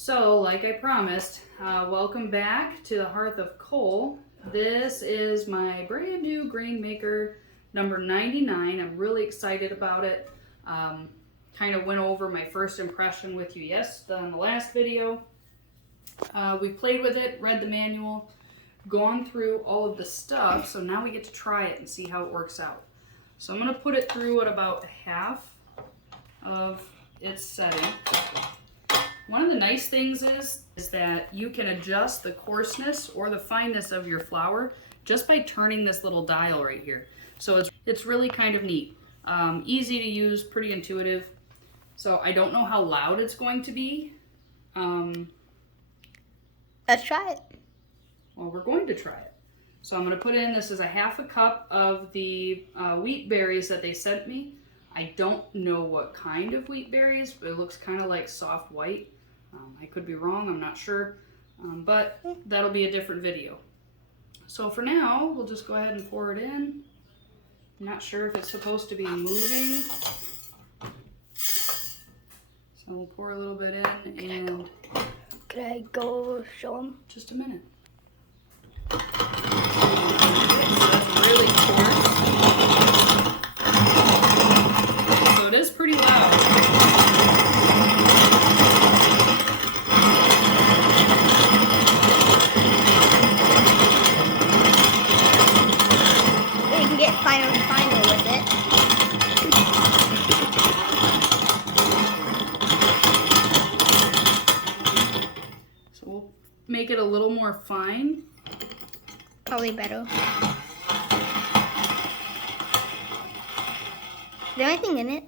So, like I promised, welcome back to the Hearth of Coal. This is my brand new Grainmaker number 99. I'm really excited about it. Kind of went over my first impression with you on the last video. We played with it, read the manual, gone through all of the stuff, so now we get to try it and see how it works out. So I'm going to put it through at about half of its setting. One of the nice things is that you can adjust the coarseness or the fineness of your flour just by turning this little dial right here. So it's really kind of neat. Easy to use, pretty intuitive. So I don't know how loud it's going to be. Let's try it. Well, we're going to try it. So I'm going to put in, this is a half a cup of the wheat berries that they sent me. I don't know what kind of wheat berries, but it looks kind of like soft white. I could be wrong, I'm not sure, but that'll be a different video. So for now, we'll just go ahead and pour it in. I'm not sure if it's supposed to be moving. So we'll pour a little bit in and... Could I go show them? Just a minute. So it's really coarse. So it is pretty loud. You can get finer and finer with it. So we'll make it a little more fine. Probably better. Is there anything in it?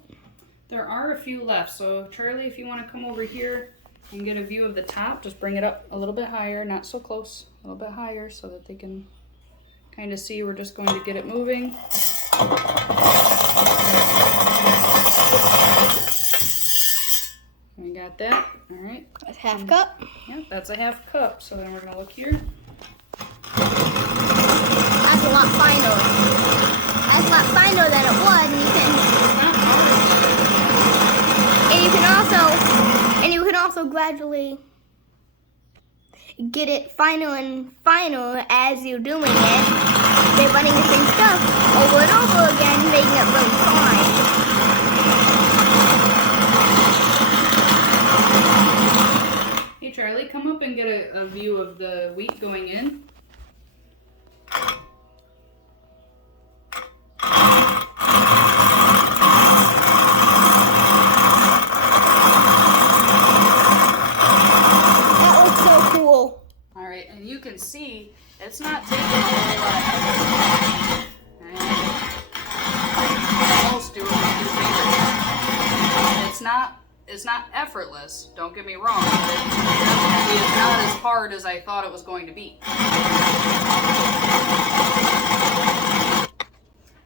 There are a few left. So Charlie, if you want to come over here and get a view of the top, just bring it up a little bit higher, not so close, a little bit higher so that they can kind of see. We're just going to get it moving. We got that. All right. That's half cup. Yep, that's a half cup. So then we're going to look here. That's a lot finer. That's a lot finer than it was, and you can also gradually get it finer and finer as you're doing it. They're running the same stuff over and over again, making it really fine. Hey Charlie, come up and get a view of the wheat going in. And you can see it's not taking a whole lot of effort. Most do it with your fingers. It's not effortless, don't get me wrong. It's not as hard as I thought it was going to be.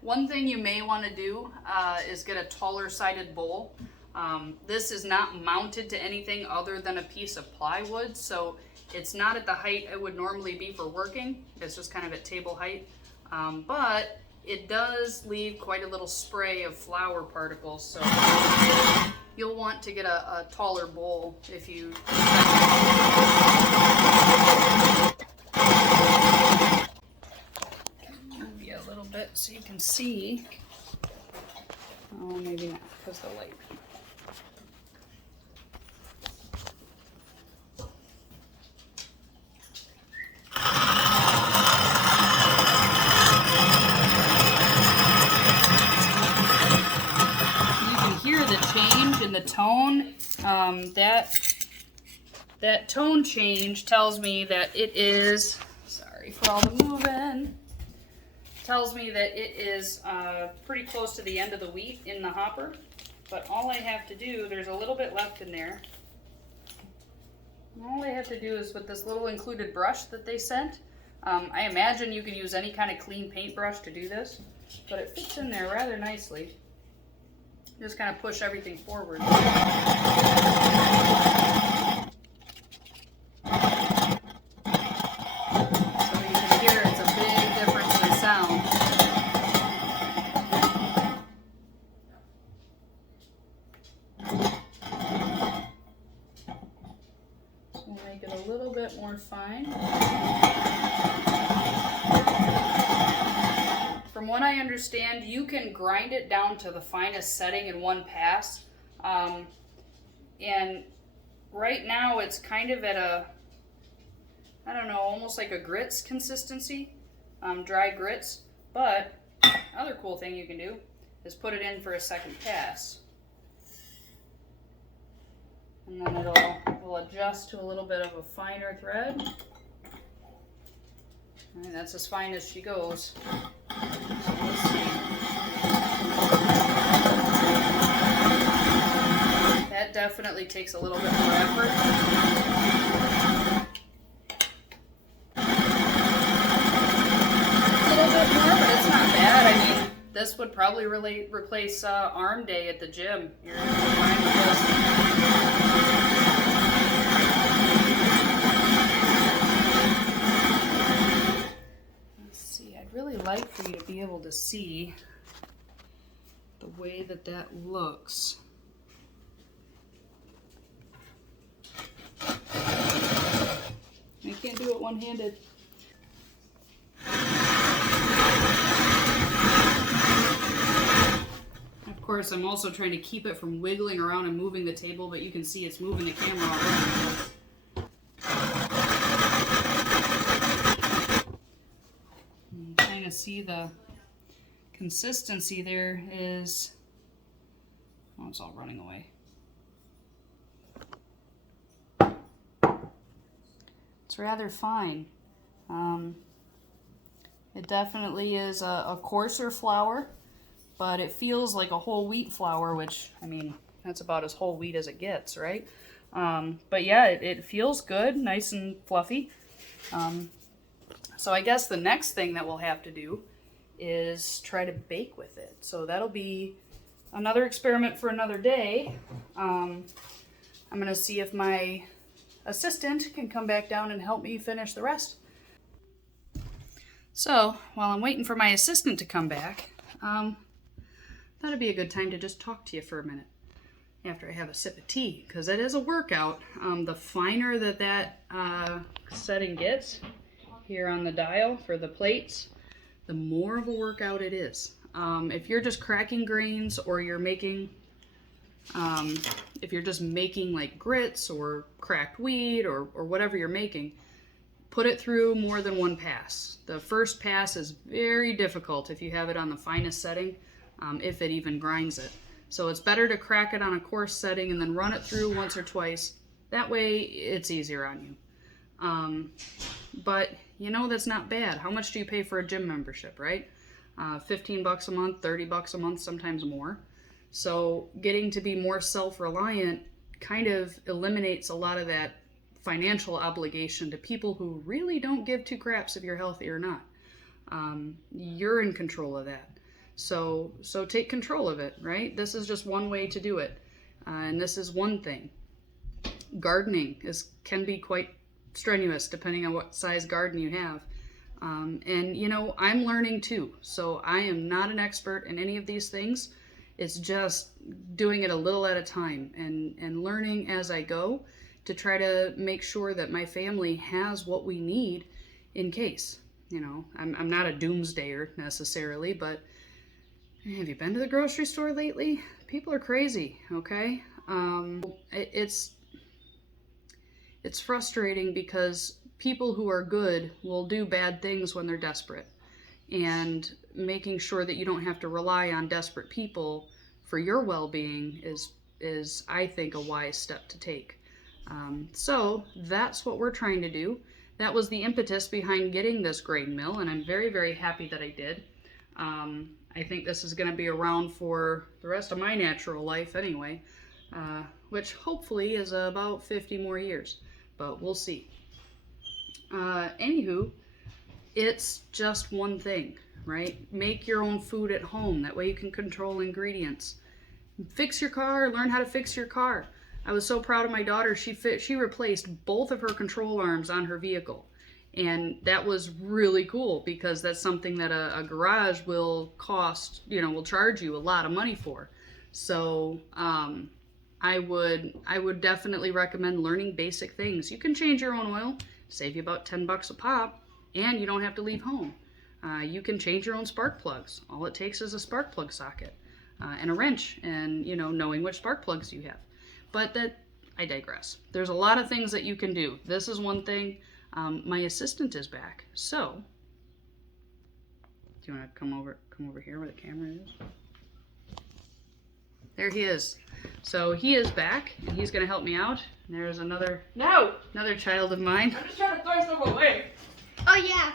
One thing you may want to do is get a taller sided bowl. This is not mounted to anything other than a piece of plywood, so it's not at the height it would normally be for working. It's just kind of at table height. But it does leave quite a little spray of flour particles, so you'll want to get a taller bowl if you maybe a little bit so you can see. Oh, maybe not because of the light. In the tone, that tone change tells me that it is, sorry for all the moving, tells me that it is pretty close to the end of the wheat in the hopper. But all I have to do, there's a little bit left in there. All I have to do is with this little included brush that they sent. I imagine you could use any kind of clean paintbrush to do this, but it fits in there rather nicely. Just kind of push everything forward. So you can hear it's a big difference in sound. We'll make it a little bit more fine. From what I understand, you can grind it down to the finest setting in one pass. And right now it's kind of at a, I don't know, almost like a grits consistency, dry grits. But another cool thing you can do is put it in for a second pass. And then it'll adjust to a little bit of a finer thread. And that's as fine as she goes. So let's see. That definitely takes a little bit more effort. A little bit more, but it's not bad. I mean, this would probably replace arm day at the gym. You're fine with this. Really like for you to be able to see the way that that looks. I can't do it one-handed. Of course, I'm also trying to keep it from wiggling around and moving the table, but you can see it's moving the camera all over the place. To see the consistency there is, oh, it's all running away. It's rather fine. It definitely is a coarser flour, but it feels like a whole wheat flour, which, I mean, that's about as whole wheat as it gets, right? But yeah, it feels good, nice and fluffy. So I guess the next thing that we'll have to do is try to bake with it. So that'll be another experiment for another day. I'm going to see if my assistant can come back down and help me finish the rest. So while I'm waiting for my assistant to come back, that'd be a good time to just talk to you for a minute after I have a sip of tea, because it is a workout. The finer that setting gets here on the dial for the plates, the more of a workout it is. If you're just cracking grains, or you're making, if you're just making like grits or cracked wheat or whatever you're making, put it through more than one pass. The first pass is very difficult if you have it on the finest setting, if it even grinds it. So it's better to crack it on a coarse setting and then run it through once or twice. That way it's easier on you. But you know, that's not bad. How much do you pay for a gym membership, right? 15 bucks a month, 30 bucks a month, sometimes more. So getting to be more self-reliant kind of eliminates a lot of that financial obligation to people who really don't give two craps if you're healthy or not. You're in control of that. So take control of it, right? This is just one way to do it. And this is one thing. Gardening can be quite strenuous depending on what size garden you have. And you know, I'm learning too. So I am not an expert in any of these things. It's just doing it a little at a time and learning as I go to try to make sure that my family has what we need in case. You know, I'm not a doomsdayer necessarily, but have you been to the grocery store lately? People are crazy, okay? It's frustrating because people who are good will do bad things when they're desperate. And making sure that you don't have to rely on desperate people for your well-being is, I think, a wise step to take. So that's what we're trying to do. That was the impetus behind getting this grain mill, and I'm very, very happy that I did. I think this is going to be around for the rest of my natural life anyway, which hopefully is about 50 more years, but we'll see. Anywho, it's just one thing, right? Make your own food at home. That way you can control ingredients. Fix your car, learn how to fix your car. I was so proud of my daughter. She replaced both of her control arms on her vehicle. And that was really cool because that's something that a garage will cost, will charge you a lot of money for. So I'm I would definitely recommend learning basic things. You can change your own oil, save you about $10 a pop, and you don't have to leave home. You can change your own spark plugs. All it takes is a spark plug socket and a wrench, and knowing which spark plugs you have. But I digress. There's a lot of things that you can do. This is one thing. My assistant is back, so do you want to come over here where the camera is? There he is. So he is back, and he's going to help me out. And there's another child of mine. I'm just trying to throw stuff away. Oh yeah.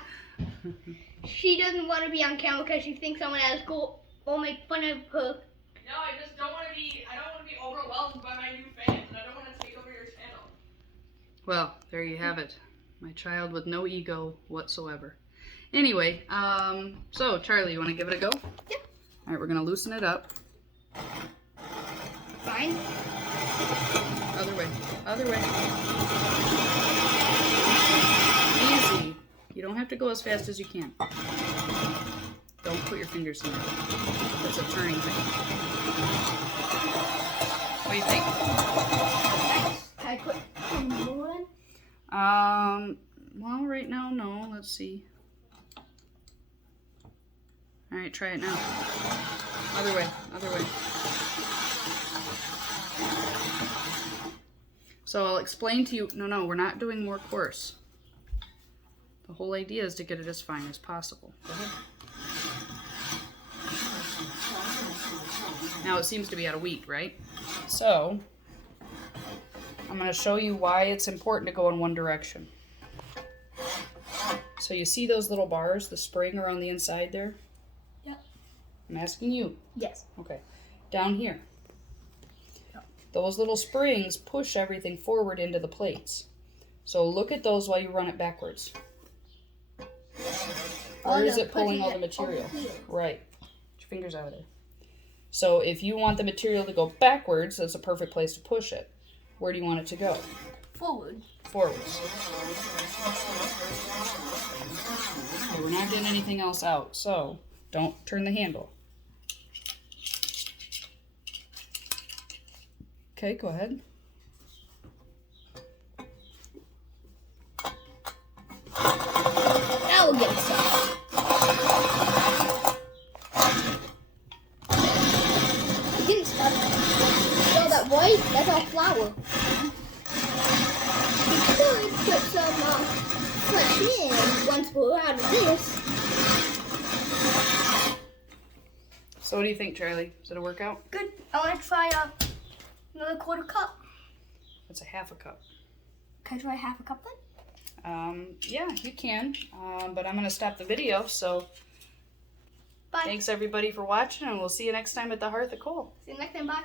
She doesn't want to be on camera because she thinks someone else will make fun of her. No, I just don't want to be. I don't want to be overwhelmed by my new fans, and I don't want to take over your channel. Well, there you have it. My child with no ego whatsoever. Anyway, so Charlie, you want to give it a go? Yeah. All right, we're going to loosen it up. Fine. Other way. Other way. Easy. You don't have to go as fast as you can. Don't put your fingers in there. That's a turning thing. What do you think? Can I put some more in? Well, right now, no. Let's see. All right, try it now. Other way. Other way. So I'll explain to you. No, we're not doing more coarse. The whole idea is to get it as fine as possible. Go ahead. Now it seems to be out of wheat, right? So I'm going to show you why it's important to go in one direction. So you see those little bars, the spring are on the inside there? Yep. I'm asking you. Yes. Okay. Down here. Those little springs push everything forward into the plates. So look at those while you run it backwards. Where is it pulling all the material? Right. Get your fingers out of there. So if you want the material to go backwards, that's a perfect place to push it. Where do you want it to go? Forward. Forwards. Okay, we're not getting anything else out, so don't turn the handle. Okay, go ahead. Now we'll get it started. Get it started. So that white, that's all flour. We could put some fresh in once we're out of this. So what do you think, Charlie? Does it work out? Good. I want to try another quarter cup. That's a half a cup. Can I try half a cup then? Yeah, you can. But I'm going to stop the video, so Bye. thanks everybody for watching, and we'll see you next time at the Hearth of Coal. See you next time. Bye.